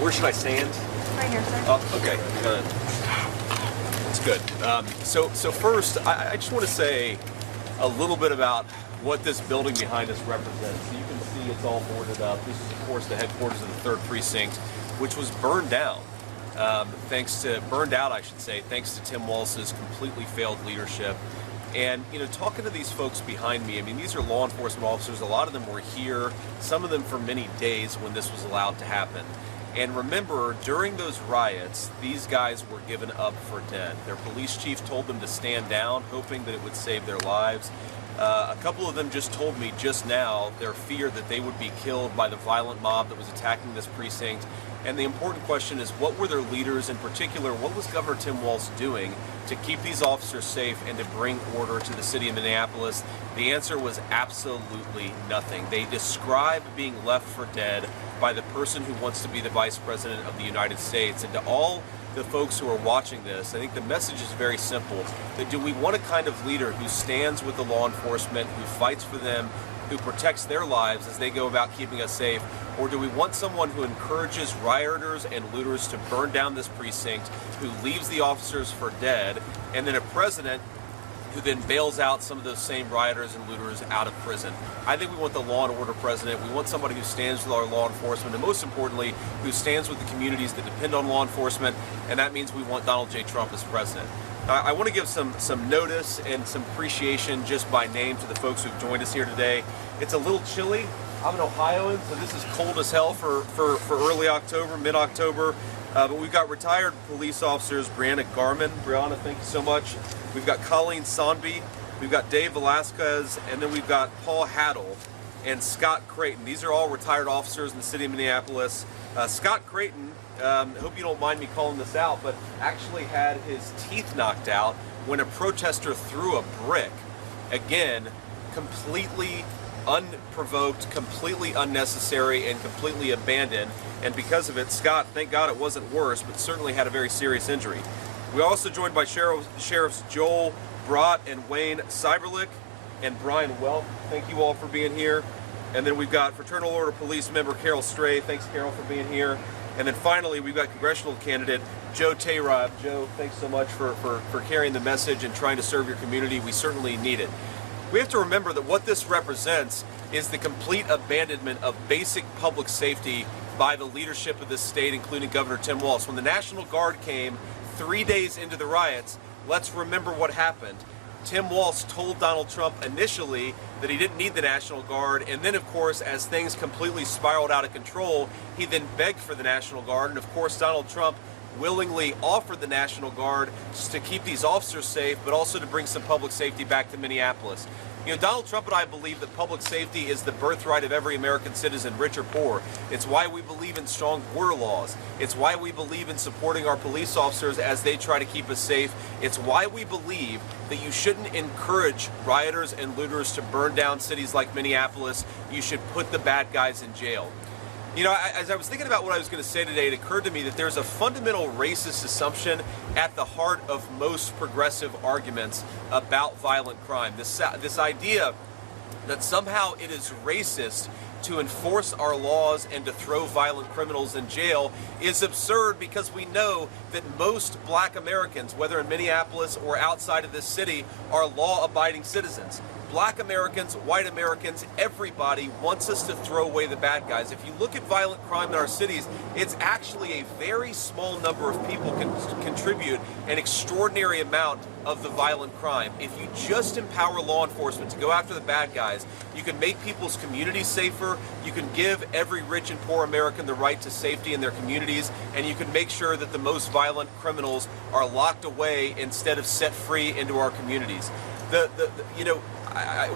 Where should I stand? Right here, sir. Oh, okay. That's good. So first, I just want to say a little bit about what this building behind us represents. So you can see it's all boarded up. This is, of course, the headquarters of the 3rd Precinct, which was burned down. Burned out, I should say, thanks to Tim Walz's completely failed leadership. And, you know, talking to these folks behind me, I mean, these are law enforcement officers. A lot of them were here, some of them for many days when this was allowed to happen. And remember, during those riots, these guys were given up for dead. Their police chief told them to stand down, hoping that it would save their lives. A couple of them just told me just now their fear that they would be killed by the violent mob that was attacking this precinct. And the important question is, what were their leaders, in particular, what was Governor Tim Walz doing to keep these officers safe and to bring order to the city of Minneapolis? The answer was absolutely nothing. They described being left for dead by the person who wants to be the Vice President of the United States. And to all the folks who are watching this, I think the message is very simple. That do we want a kind of leader who stands with the law enforcement, who fights for them, who protects their lives as they go about keeping us safe? Or do we want someone who encourages rioters and looters to burn down this precinct, who leaves the officers for dead, and then a president who then bails out some of those same rioters and looters out of prison? I think we want the law and order president. We want somebody who stands with our law enforcement, and most importantly, who stands with the communities that depend on law enforcement, and that means we want Donald J. Trump as president. I want to give some notice and some appreciation just by name to the folks who've joined us here today. It's a little chilly. I'm an Ohioan, so this is cold as hell for early October, mid-October. But we've got retired police officers, Brianna Garman. Brianna, thank you so much. We've got Colleen Sonby. We've got Dave Velasquez. And then we've got Paul Haddle and Scott Creighton. These are all retired officers in the city of Minneapolis. Scott Creighton, hope you don't mind me calling this out, but actually had his teeth knocked out when a protester threw a brick. Again, completely unprovoked, completely unnecessary, and completely abandoned. And because of it, Scott, thank God it wasn't worse, but certainly had a very serious injury. We're also joined by Sheriffs Joel Brott and Wayne Cyberlick and Brian Welk. Thank you all for being here. And then we've got Fraternal Order Police member Carol Stray. Thanks, Carol, for being here. And then finally, we've got congressional candidate Joe Tayrod. Joe, thanks so much for carrying the message and trying to serve your community. We certainly need it. We have to remember that what this represents is the complete abandonment of basic public safety by the leadership of this state, including Governor Tim Walz. When the National Guard came 3 days into the riots, let's remember what happened. Tim Walz told Donald Trump initially that he didn't need the National Guard, and then, of course, as things completely spiraled out of control, he then begged for the National Guard, and of course Donald Trump willingly offered the National Guard just to keep these officers safe, but also to bring some public safety back to Minneapolis. You know, Donald Trump and I believe that public safety is the birthright of every American citizen, rich or poor. It's why we believe in strong border laws. It's why we believe in supporting our police officers as they try to keep us safe. It's why we believe that you shouldn't encourage rioters and looters to burn down cities like Minneapolis. You should put the bad guys in jail. You know, as I was thinking about what I was going to say today, it occurred to me that there's a fundamental racist assumption at the heart of most progressive arguments about violent crime. This idea that somehow it is racist to enforce our laws and to throw violent criminals in jail is absurd, because we know that most black Americans, whether in Minneapolis or outside of this city, are law-abiding citizens. Black Americans, white Americans, everybody wants us to throw away the bad guys. If you look at violent crime in our cities, it's actually a very small number of people can contribute an extraordinary amount of the violent crime. If you just empower law enforcement to go after the bad guys, you can make people's communities safer, you can give every rich and poor American the right to safety in their communities, and you can make sure that the most violent criminals are locked away instead of set free into our communities.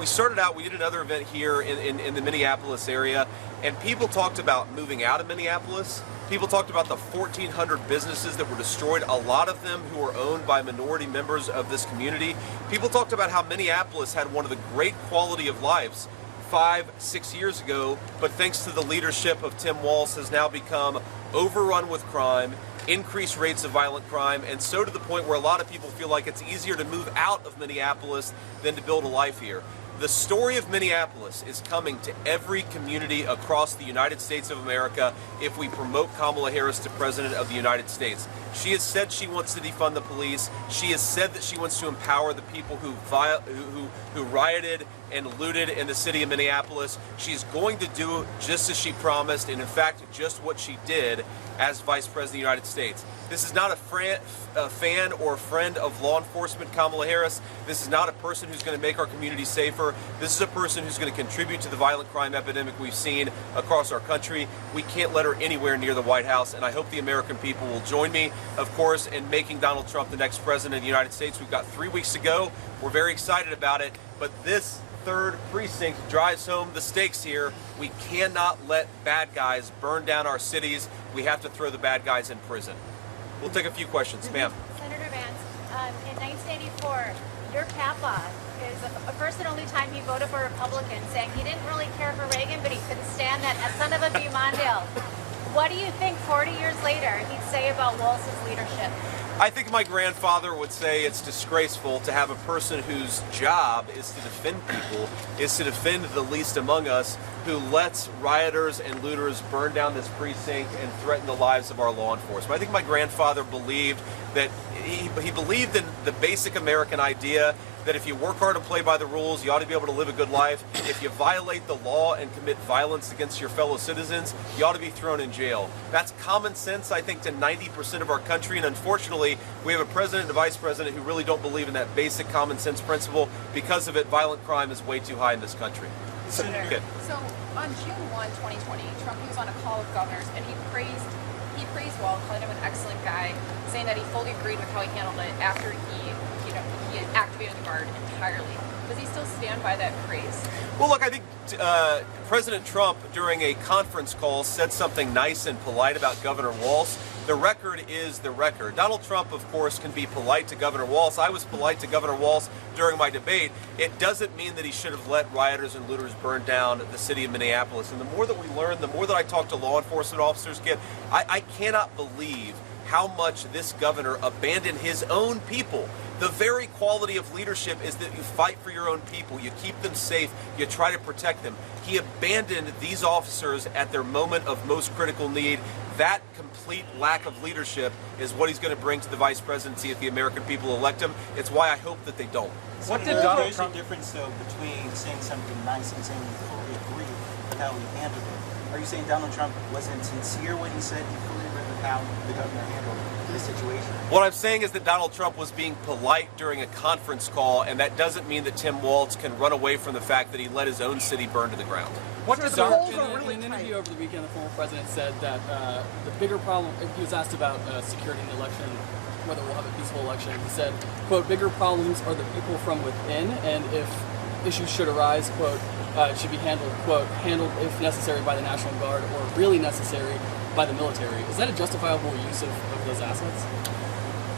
We started out, we did another event here in the Minneapolis area, and people talked about moving out of Minneapolis. People talked about the 1,400 businesses that were destroyed, a lot of them who were owned by minority members of this community. People talked about how Minneapolis had one of the great quality of lives 5-6 years ago, but thanks to the leadership of Tim Walz has now become overrun with crime, increased rates of violent crime, and so to the point where a lot of people feel like it's easier to move out of Minneapolis than to build a life here. The story of Minneapolis is coming to every community across the United States of America if we promote Kamala Harris to President of the United States. She has said she wants to defund the police. She has said that she wants to empower the people who rioted and looted in the city of Minneapolis. She's going to do just as she promised, and in fact, just what she did as Vice President of the United States. This is not a fan or friend of law enforcement, Kamala Harris. This is not a person who's going to make our community safer. This is a person who's going to contribute to the violent crime epidemic we've seen across our country. We can't let her anywhere near the White House, and I hope the American people will join me, of course, in making Donald Trump the next President of the United States. We've got 3 weeks to go. We're very excited about it, but this 3rd precinct drives home the stakes here. We cannot let bad guys burn down our cities. We have to throw the bad guys in prison. We'll take a few questions. Ma'am. Senator Vance, in 1984, your papa is the first and only time he voted for Republican, saying he didn't really care for Reagan, but he couldn't stand that son of a B. Mondale. What do you think 40 years later he'd say about Walz's leadership? I think my grandfather would say it's disgraceful to have a person whose job is to defend people, is to defend the least among us, who lets rioters and looters burn down this precinct and threaten the lives of our law enforcement. I think my grandfather believed that he believed in the basic American idea that if you work hard and play by the rules, you ought to be able to live a good life. If you violate the law and commit violence against your fellow citizens, you ought to be thrown in jail. That's common sense, I think, to 90% of our country, and unfortunately, we have a president and a vice president who really don't believe in that basic common sense principle. Because of it, violent crime is way too high in this country. Senator, so on June 1, 2020, Trump was on a call with governors, and he praised Walz, called him an excellent guy, saying that he fully agreed with how he handled it after he activated the guard entirely. Does he still stand by that praise? Well, look, I think President Trump, during a conference call, said something nice and polite about Governor Walz. The record is the record. Donald Trump, of course, can be polite to Governor Walz. I was polite to Governor Walz during my debate. It doesn't mean that he should have let rioters and looters burn down the city of Minneapolis. And the more that we learn, the more that I talk to law enforcement officers, I cannot believe how much this governor abandoned his own people. The very quality of leadership is that you fight for your own people, you keep them safe, you try to protect them. He abandoned these officers at their moment of most critical need. That complete lack of leadership is what he's going to bring to the vice presidency if the American people elect him. It's why I hope that they don't. What did Donald Trump... There's a difference, though, between saying something nice and saying you fully agree with how he handled it. Are you saying Donald Trump wasn't sincere when he said he fully agreed with how the governor handled the situation? What I'm saying is that Donald Trump was being polite during a conference call, and that doesn't mean that Tim Walz can run away from the fact that he let his own city burn to the ground. What does in an interview over the weekend, the former president said that the bigger problem, he was asked about security in the election, whether we'll have a peaceful election, he said, quote, bigger problems are the people from within, and if issues should arise, quote, it should be handled, quote, handled if necessary by the National Guard or really necessary by the military. Is that a justifiable use of those assets?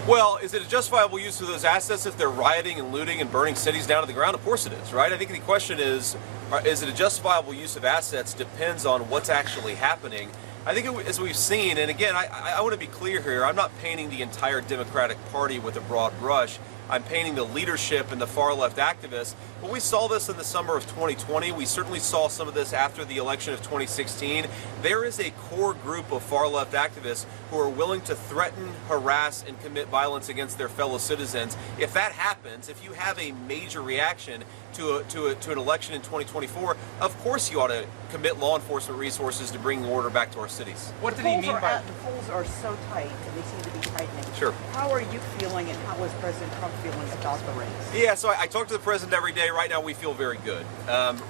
Well, is it a justifiable use of those assets if they're rioting and looting and burning cities down to the ground? Of course it is, right? I think the question is it a justifiable use of assets depends on what's actually happening. I think as we've seen, and again, I want to be clear here, I'm not painting the entire Democratic Party with a broad brush. I'm painting the leadership and the far-left activists. But we saw this in the summer of 2020. We certainly saw some of this after the election of 2016. There is a core group of far-left activists who are willing to threaten, harass, and commit violence against their fellow citizens. If that happens, if you have a major reaction to an election in 2024, of course you ought to commit law enforcement resources to bring order back to our cities. What did he mean by... The polls are so tight, and they seem to be tightening. Sure. How are you feeling, and how is President Trump feeling about the race? Yeah, so I talk to the president every day. Right now, we feel very good.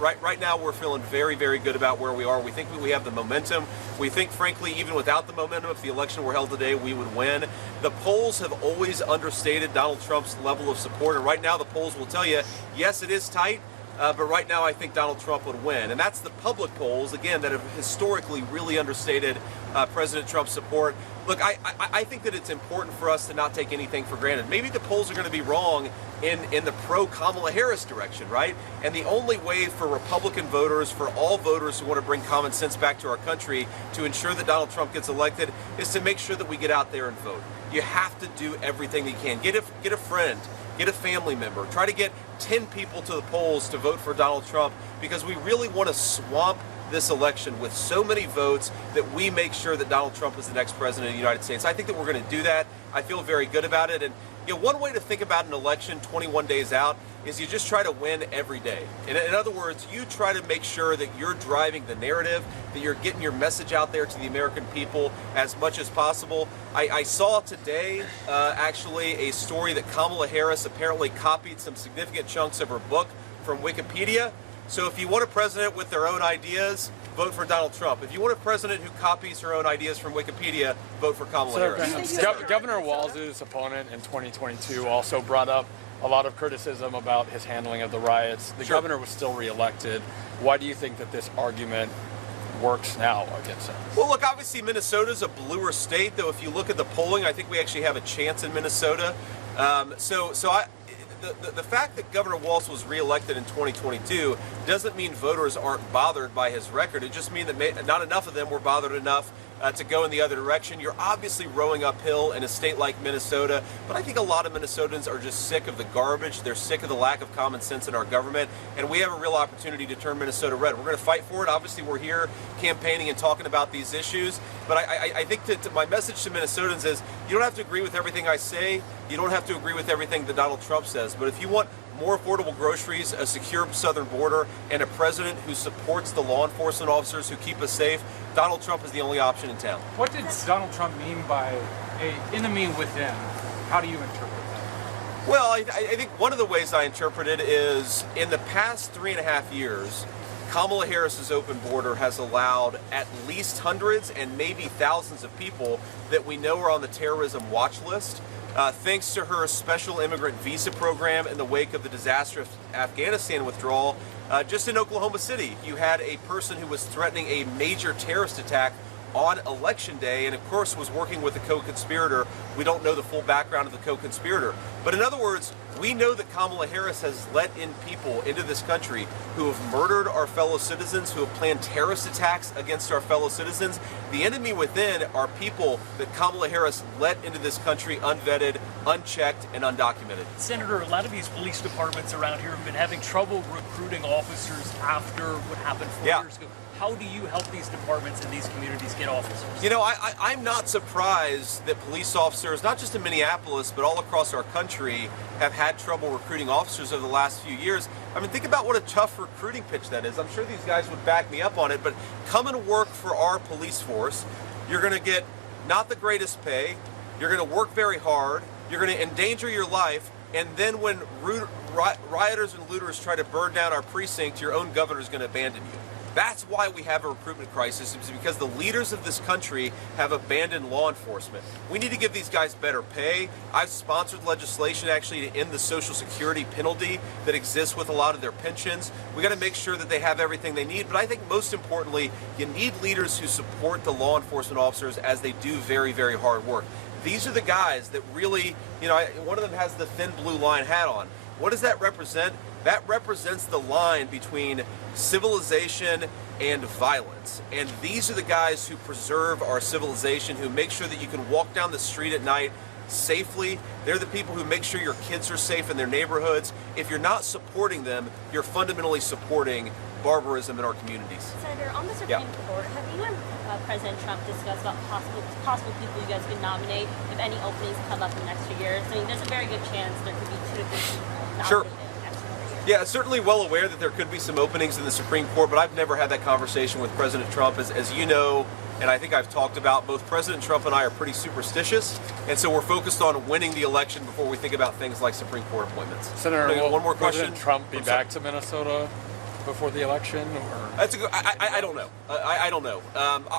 Right now, we're feeling very, very good about where we are. We think we have the momentum. We think, frankly, even without the momentum, if the election were held today, we would win. The polls have always understated Donald Trump's level of support, and right now the polls will tell you, yes, it is tight, but right now I think Donald Trump would win. And that's the public polls, again, that have historically really understated President Trump's support. Look, I think that it's important for us to not take anything for granted. Maybe the polls are going to be wrong in the pro-Kamala Harris direction, right? And the only way for Republican voters, for all voters who want to bring common sense back to our country, to ensure that Donald Trump gets elected, is to make sure that we get out there and vote. You have to do everything that you can. Get a friend. get a family member, try to get 10 people to the polls to vote for Donald Trump, because we really want to swamp this election with so many votes that we make sure that Donald Trump is the next president of the United States. I think that we're going to do that. I feel very good about it. And one way to think about an election 21 days out is you just try to win every day. In other words, you try to make sure that you're driving the narrative, that you're getting your message out there to the American people as much as possible. I saw today actually a story that Kamala Harris apparently copied some significant chunks of her book from Wikipedia. So if you want a president with their own ideas, vote for Donald Trump. If you want a president who copies her own ideas from Wikipedia, vote for Kamala Harris. Governor Walz's opponent in 2022 also brought up a lot of criticism about his handling of the riots. The governor was still reelected. Why do you think that this argument works now against him? Well, look, obviously Minnesota's a bluer state, though if you look at the polling, I think we actually have a chance in Minnesota. The fact that Governor Walz was reelected in 2022 doesn't mean voters aren't bothered by his record. It just means that not enough of them were bothered enough to go in the other direction. You're obviously rowing uphill in a state like Minnesota, but I think a lot of Minnesotans are just sick of the garbage. They're sick of the lack of common sense in our government, and we have a real opportunity to turn Minnesota red. We're going to fight for it. Obviously, we're here campaigning and talking about these issues, but I think that my message to Minnesotans is you don't have to agree with everything I say. You don't have to agree with everything that Donald Trump says, but if you want more affordable groceries, a secure southern border, and a president who supports the law enforcement officers who keep us safe, Donald Trump is the only option in town. What did Donald Trump mean by an enemy within? How do you interpret that? Well, I think one of the ways I interpret it is in the past 3.5 years, Kamala Harris's open border has allowed at least hundreds and maybe thousands of people that we know are on the terrorism watch list. Thanks to her special immigrant visa program in the wake of the disastrous Afghanistan withdrawal, just in Oklahoma City, you had a person who was threatening a major terrorist attack on election day and of course was working with a co-conspirator. We don't know the full background of the co-conspirator. But in other words, we know that Kamala Harris has let in people into this country who have murdered our fellow citizens, who have planned terrorist attacks against our fellow citizens. The enemy within are people that Kamala Harris let into this country unvetted, unchecked, and undocumented. Senator, a lot of these police departments around here have been having trouble recruiting officers after what happened 4 years ago. How do you help these departments and these communities get officers? You know, I'm not surprised that police officers, not just in Minneapolis, but all across our country, have had trouble recruiting officers over the last few years. I mean, think about what a tough recruiting pitch that is. I'm sure these guys would back me up on it, but come and work for our police force. You're going to get not the greatest pay. You're going to work very hard. You're going to endanger your life. And then when rioters and looters try to burn down our precinct, your own governor is going to abandon you. That's why we have a recruitment crisis, is because the leaders of this country have abandoned law enforcement. We need to give these guys better pay. I've sponsored legislation actually to end the Social Security penalty that exists with a lot of their pensions. We got to make sure that they have everything they need. But I think most importantly, you need leaders who support the law enforcement officers as they do very, very hard work. These are the guys that really, you know, one of them has the thin blue line hat on. What does that represent? That represents the line between civilization and violence. And these are the guys who preserve our civilization, who make sure that you can walk down the street at night safely. They're the people who make sure your kids are safe in their neighborhoods. If you're not supporting them, you're fundamentally supporting barbarism in our communities. Senator, on the Supreme Court, have you and President Trump discussed about possible people you guys could nominate if any openings come up in the next few years? I mean, there's a very good chance there could be 2 to 3 people nominated. Sure. Next year. Yeah, certainly well aware that there could be some openings in the Supreme Court, but I've never had that conversation with President Trump. As you know, and I think I've talked about, both President Trump and I are pretty superstitious, and so we're focused on winning the election before we think about things like Supreme Court appointments. Senator, will one more question? President Trump be back to Minnesota before the election? Or? That's a good, I don't know. I don't know.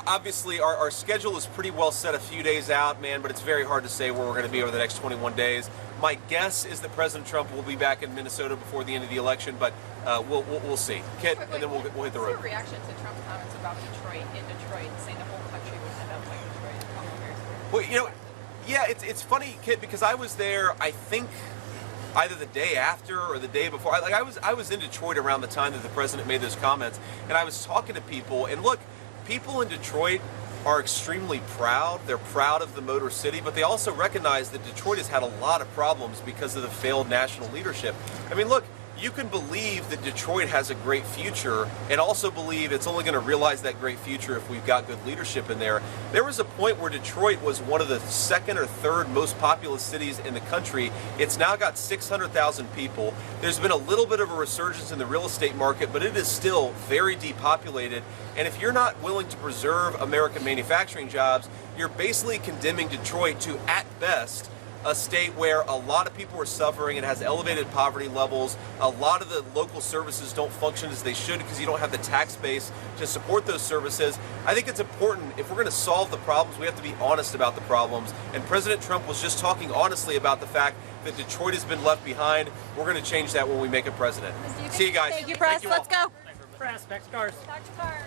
Obviously, our schedule is pretty well set a few days out, man, but it's very hard to say where we're going to be over the next 21 days. My guess is that President Trump will be back in Minnesota before the end of the election, but we'll see. Kit, and then we'll hit the road. What's your reaction to Trump's comments about Detroit, saying the whole country would end up like Detroit? Well, you know, yeah, it's funny, Kit, because I was there, I think, either the day after or the day before. I was in Detroit around the time that the president made those comments, and I was talking to people, and look, people in Detroit, are extremely proud. They're proud of the Motor City, but they also recognize that Detroit has had a lot of problems because of the failed national leadership. I mean, look, you can believe that Detroit has a great future and also believe it's only going to realize that great future if we've got good leadership in there. There was a point where Detroit was one of the second or third most populous cities in the country. It's now got 600,000 people. There's been a little bit of a resurgence in the real estate market, but it is still very depopulated. And if you're not willing to preserve American manufacturing jobs, you're basically condemning Detroit to, at best, a state where a lot of people are suffering. It has elevated poverty levels. A lot of the local services don't function as they should because you don't have the tax base to support those services. I think it's important, if we're going to solve the problems, we have to be honest about the problems. And President Trump was just talking honestly about the fact that Detroit has been left behind. We're going to change that when we make him president. See you guys. Thank you, press. all. Let's go. Press, back to cars. Back to cars.